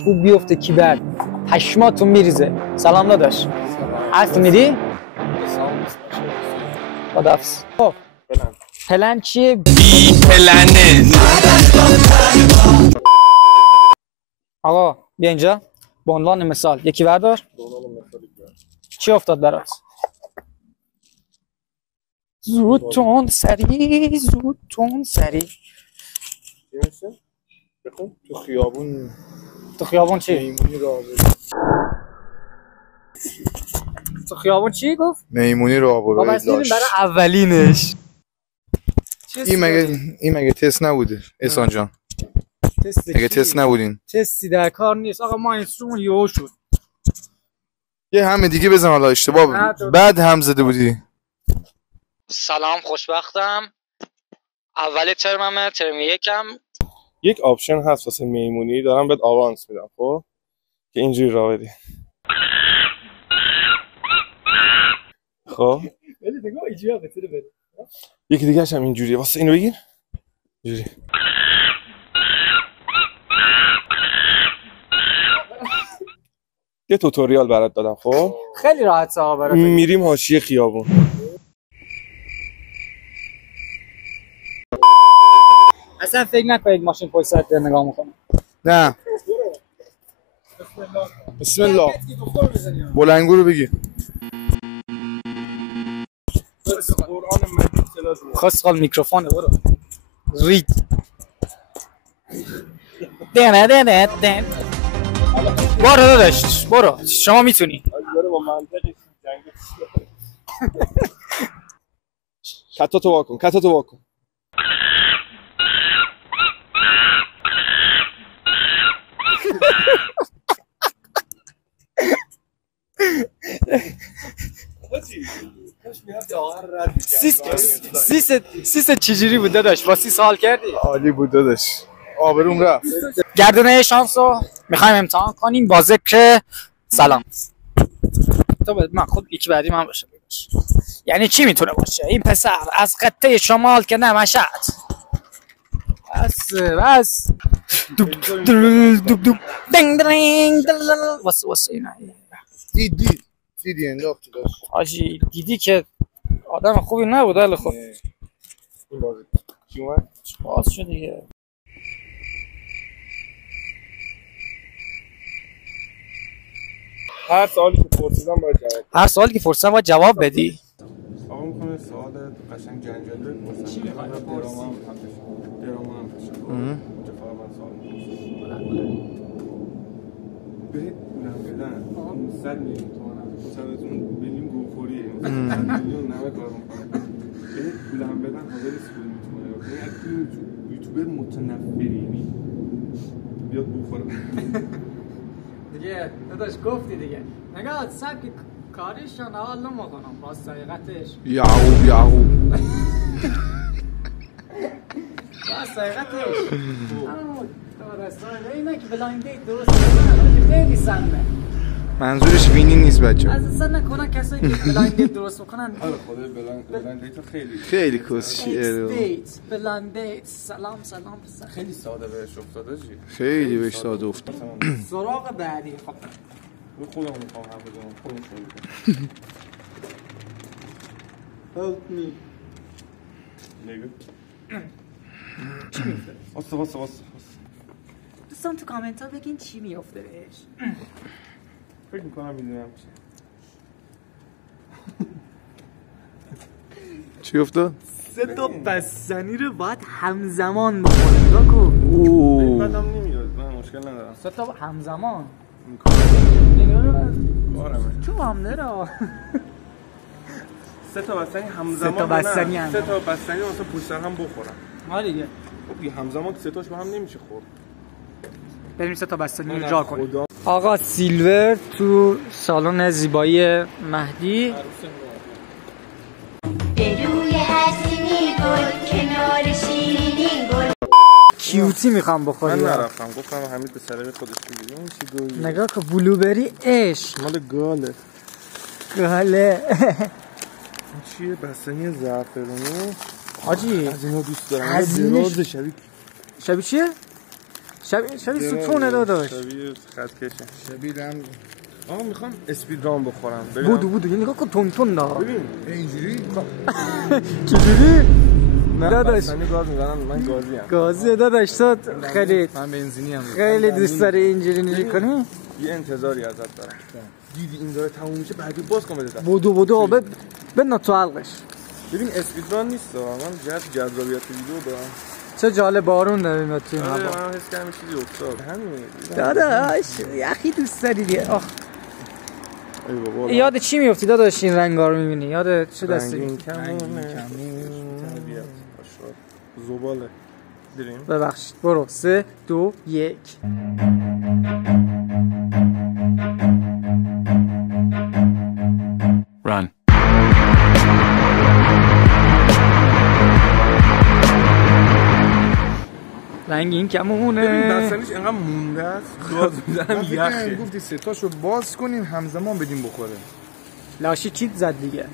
خوب بیفته کیبر پشماتون میریزه. سلام داداش. عرض میدی؟ خداحافظ. خب پلن چیه؟ بی پلنه. آقا بیا اینجا. به عنوان مثال یکی بردار. چی افتاد برات؟ زود تون سری، زود تون سری. بخون تو خیابون. تو خیابون چی؟ میمونی راه برو. تو خیابون چی گفت؟ میمونی راه برو. بابا برای اولینش. این مگه تست نبوده احسان جان؟ مگه تست نبودین؟ تستی در کار نیست آقا. ما اینسترومون یهو شد. یه همه دیگه بزن حالا اشتباه بعد هم زده بودی. سلام خوشبختم. اول ترممه، ترم یکم. یک آپشن هست واسه میمونی دارم بهت آوانس میدم خب که اینجوری راه بدی. خب یکی دیگه هم اینجوریه واسه اینو بگیر اینجوری. یه توتوریال برات دادم خب خیلی راحت آقا برات. میریم حاشیه خیابون. اصلا فکر نکنید ماشین پشت سر نگاه میکنه. نه بسم الله. بلنگو رو بگی. خواست قال میکروفونه برو. رید. دنه دنه دن. برو داداش برو. شما میتونی. کتاتو واکن کتاتو واکن. سیس چجوری بود داداش؟ با 30 سال کردی؟ عالی بود داداش. آبروم رفت. گردونه شانس رو میخوایم امتحان کنیم با ذکر سلام. تو من خود یکی بعدی من باشه. یعنی چی میتونه باشه؟ این پسر از خطه شمال که نمشد. بس دوب دوب دوب دنگ دنگ واسه اینا. دیدی انداختی داشت. حاجی دیدی که آدم خوبی نبود. ولی خب این بازی چی اومد؟ باز شد دیگه. هر سوالی که پرسیدم باید جواب. هر سوالی که فرصت باید جواب بدی. آقا میکنه سوال قشنگ جنجاله مثلا چی میخوای دراما هم اینجا فقط من سوال برید اونم بدن 100 میلیون تومن هم 100 میلیون گوخوریه 100 میلیون نمه کار میکنه. برید پولم بدن حاضر سکول میتونه یعنی اگه یوتیوبر متنفرینی بیاد بخوره دیگه داداش گفتی دیگه. نگاه سبک کاریشون حال نمیکنم راست حقیقتش. یعقوب راست حقیقتش تو رستوران اینه که بلایند دیت درست کنن خیلی سنه. منظورش وینی نیست بچه. از اصلا نکنن کسایی که بلایند دیت درست میکنن. آره خدای بلایند دیت خیلی کسشیه. بلایند دیت سلام پسر. خیلی ساده بهش افتاده جی. خیلی بهش ساده افتاد. سراغ بعدی. خب رو خودم میخوام هم بزنم خودم شروع help me نگه چی میفته؟ واسه دوستان تو کامنت ها بگین چی میفته بهش. فکر میکنم میدونم چی افتاد؟ 3 تا بستنی رو باید همزمان بخوریم. داکو بعدم نمیاد من مشکل ندارم. 3 تا همزمان این کارمه تو هم نرا 3 تا بستنی همزمان 3 تا بستنی 3 تا بستنی واسه پشت سر هم بخورم. آره دیگه. خب یه همزمان 3 تاش با هم نمیشه خورد. بریم 3 تا بستنی رو جا کنیم. آقا سیلور تو سالن زیبایی مهدی. روی حسینی گل کنار شیرینی گل. کیوتی میخوام بخوری. من نرفتم گفتم حمید به سلیقه خودش بگیره. این چی گویی؟ نگاه که بلوبری عشق مال گاله. این چیه بستنی زعفرونی؟ حاجی از اینا دوست دارم. هزینه‌ش شبیه چیه؟ شبیه ستونه داداش. شبیه خط کشه. شبیه رنگ آقا میخوام اسپید رام بخورم. بودو یه نگاه کن تون دا. ببین اینجوری چجوری؟ نه داداش من گاز میزنم من گازی ام. گازی داداش تو خیلی من بنزینی هم خیلی دوست داری اینجوری کنی؟ یه انتظاری ازت دارم. دیدی این داره تموم میشه بعدی باز کن بده. بودو بنا تو حلقش. ببین اسپید ران نیست من جذابیت ویدیو دارم. چه جالب بارون داره میاد تو این هوا. من حس کردم چیزی افتاد. همین. داداش یخی دوست داری دیگه. آخ ای بابا. یاد چی میافتی داداش این رنگا رو میبینی؟ یاد چه دستی؟ رنگین کمونه. تربیت. زباله. بریم. ببخشید برو 3 2 1 Run. رنگین کمونه. دستنیش اینقدر مونده است. گاز میزنم یخه. گفتی سه تاشو باز کنیم همزمان بدیم بخوره. لاشی چیت زد دیگه.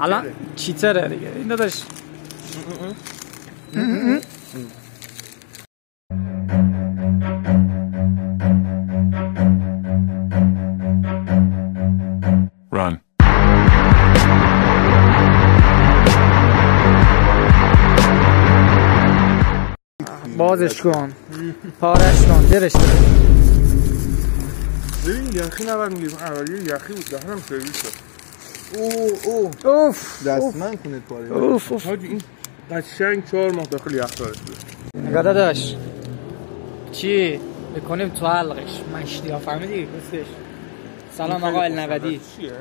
الان چیتره دیگه. این داداش Run. بازش کن پارش کن درش بده. ببین یخی نباید میگیرم اولی یخی بود دهنم سرویس شد. اوف دست من کنید پاره. اوف حاجی این قشنگ 4 ماه داخل یخچالش بود. نگاه داداش چی بکنیم تو حلقش مشتی ها فهمیدی کسش. سلام آقا النقدی. چیه؟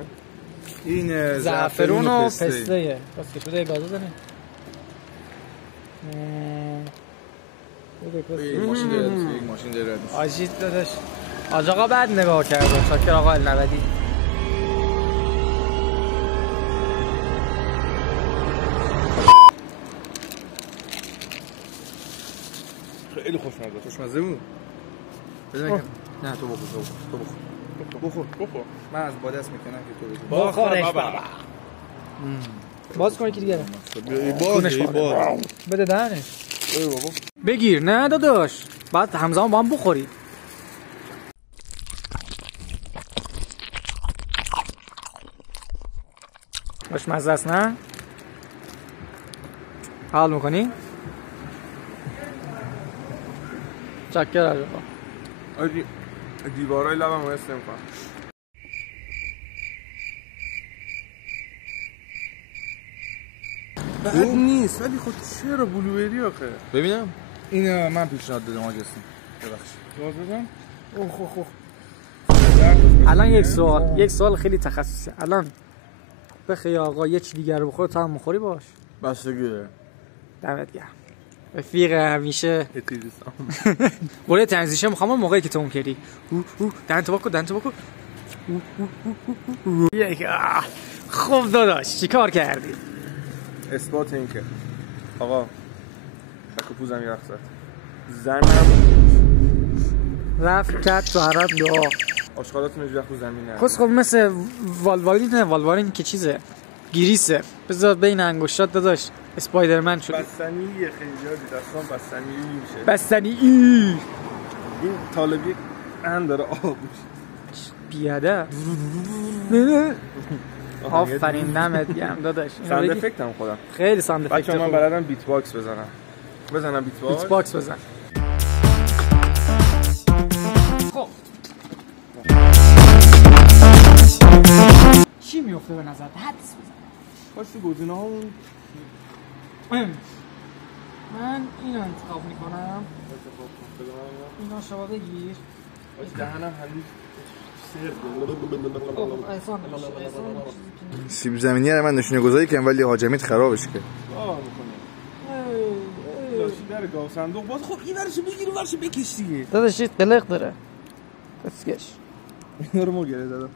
این زعفرون و پسته بس که بده گازو زنه. ماشین داره یک ماشین داره. آجی داداش آج آقا بعد نگاه کرده شاکر آقا النقدی. خیلی خوشمزه بود. بده بگم. نه تو بخور. بخور. من از با دست میکنم که تو بخور. بخورش بابا. باز کن یکی دیگه باز. بده دهنش. ای بابا. بگیر نه داداش بعد همزمان با هم بخورید. خوشمزه است نه؟ حال میکنی؟ چکر آقا. آجی دیوارای لبم رو حس نمی‌کنم. بد نیست ولی خود چرا بلوبری آخه؟ ببینم این من پیشنهاد دادم آجستون. ببخشید. گاز بدم؟ اوه الان یک سوال خیلی تخصصی. الان بخی آقا یه چی دیگر رو بخور تا هم مخوری باش. بستگی داره. دمت گرم. رفیق همیشه اتیزیستان. برای تنزیشه میخوام موقعی که تو اون کردی دهن تو بکن خوب داداش چی کار کردی؟ اثبات این که آقا بک پوزم یخ زد زنم رفت کرد تو عرب دعا آشغالاتون رو تو زمین نه کس خب مثل والوارین که چیزه گیریسه بذار بین انگشتات داداش اسپایدرمن شد. بستنی خیلی زیادی دستان بستنی میشه. بستنی این طالبی ان داره آب میشه. بیاده. آفرین دمت گرم داداش. ساند افکت هم خودم. خیلی ساند افکت. بچه‌ها من بلدم بیت باکس بزنم بیت باکس بزن. خب چی میفته به نظر؟ حدس بزن. واسه گزینه‌هامون من اینو انتخاب میکنم. اینا شما بگیر. دهنم هنوز سیب زمینی رو من نشونه گذاری کنم ولی حاجمیت خرابش کرد. لاشی در گاو صندوق باز خب این ورشو بگیر و ورشو بکش دیگه. داداش چیز قلق داره. بسکش. اینا رو ما گره دادم.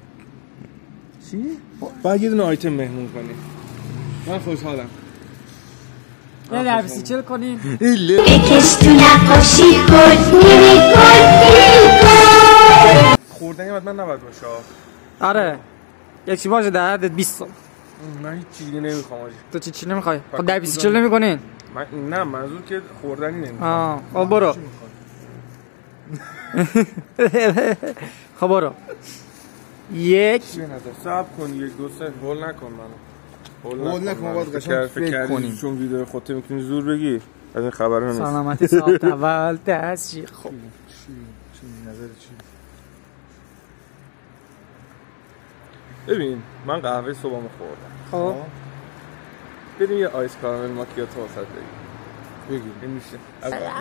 چی؟ باید یه دونه آیتم مهمون کنی. من خوشحالم. نه دربیسی چل کنیم. بکش تو نقاشی کن خوردنی من نباید باشه. آره یک چی باشه در حد 20 سال. من هیچ چیزی نمیخوام آجی. تو چی نمیخوای؟ خب دربیسی چل نمیکنین؟ نه منظور که خوردنی نمیخوام. خب برو خب برو. یک چی نظر صبر کن 1 2 3 هول نکن منو هول نکن باید قشنگ فکر کنیم. چون ویدیو خودت میتونی زور بگی از این خبرها نیست. سلامتی ساعت اول دست خب چی نظر چی؟ ببین من قهوه صبحمو خوردم. خب بریم یه آیس کارامل ماکیاتو واسه بگیم. بگیم این میشه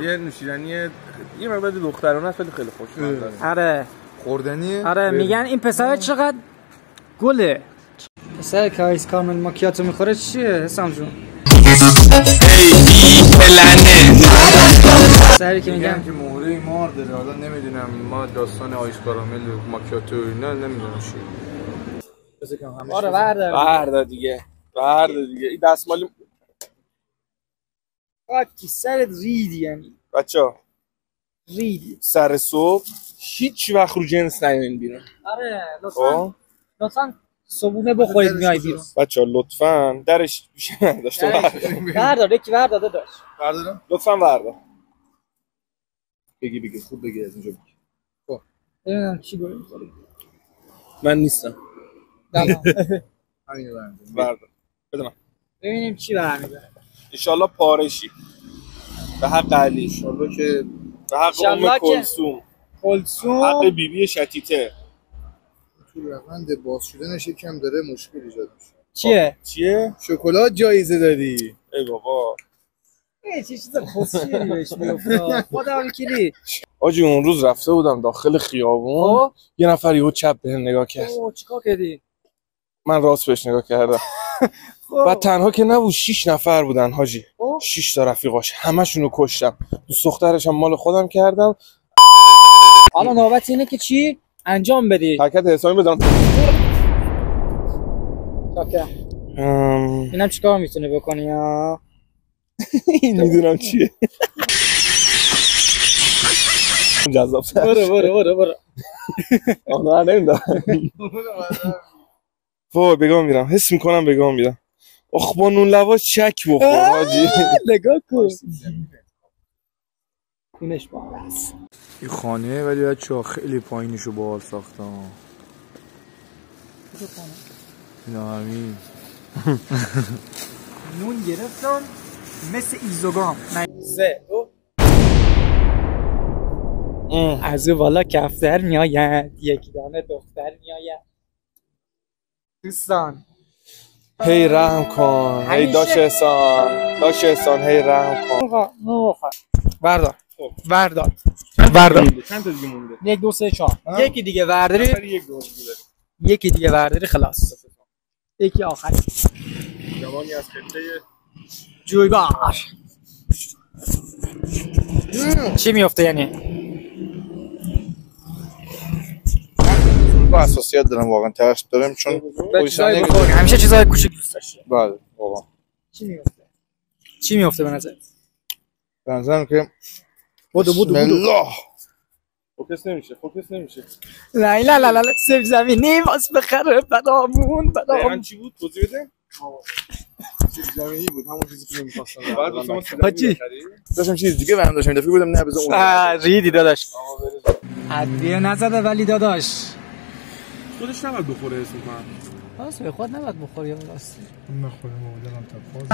یه نوشیدنی یه مقدار دخترانه است ولی خیلی خوشمزه. آره خوردنیه؟ آره میگن این پسر چقدر گله. پسر که آیس کارمل ماکیاتو میخوره چیه حسام جون؟ ای بی پلنه پسری که میگن میگن که مهره مار داره. حالا نمیدونم ما داستان آیس کارامل و ماکیاتو اینا نمیدونم چی. آره بردار بردا دیگه این دستمالی کی سرت ریدی یعنی بچه‌ها ریدی. سر صبح هیچ وقت رو جنس نیاین بیرون. آره خب لطفاً صبونه بخورید میای بیرون. بچه‌ها لطفاً درش میشه نداشته بردار یکی بردار داداش. بردارم؟ لطفاً وردا بگی خوب بگی از اینجا بگی. ببینم چی بریم. من نیستم. همین وردا بده من. ببینیم چی برمی‌داره. ان پارشی به حق علی، انشالله که به حق ام کلثوم، کلثوم حق بیبی شتیته. تو روند باز شدنش یکم داره مشکل ایجاد میشه. چیه؟ شکلات جایزه دادی. ای بابا چه چیز خوشگلی بهش میافتاد. خدا وکیلی. آجی اون روز رفته بودم داخل خیابون، یه نفر یهو چپ بهم نگاه کرد. چیکار کردی؟ من راست بهش نگاه کردم. بعد تنها که نبود 6 نفر بودن حاجی. 6 تا رفیقاش همشون رو کشتم. دوست دخترش هم مال خودم کردم. حالا نوبت اینه که چی انجام بدی. حرکت حسابی بدم. اینم چیکار میتونه بکنی ها؟ این میدونم چیه. جذاب. برو. آنها نمیدونم. وای بگم میرم حس میکنم بگم میرم. اخ با نون لواش چک بخور حاجی. نگاه کن. خونش بالاست. این خانه ولی بچه‌ها خیلی پایینشو باحال ساختن. اینا همین نون گرفتم مثل ایزوگام. 3 2 از او بالا کفتر میآید یک دانه دختر میآید. دوستان هی رحم کن. هی داش احسان هی رحم کن. بردار چند تا دیگه مونده؟ 1 2 3 4 یکی دیگه برداری. یکی دیگه برداری خلاص. یکی آخری جوانی از خطه جویبار. چی میفته یعنی؟ با اساسیت دارم واقعا ترس دارم چون همیشه چیزای کوچیک دوست داشتی. بله واقعا. چی میفته به نظر؟ به نظرم که بودو الله فوکس نمیشه. لا سیب زمینی واس بخره بدامون دقیقاً چی بود توضیح بده. زمینی بود همون چیزی که می‌خواستم. حاجی داشتم چیز دیگه برام داشتم دفعه بودم نه بذار اون ریدی داداش. ادویه نزده ولی داداش خودش نباید بخوره اسم من. راست به خود نباید بخوری راست. نخورم دلم تپاس.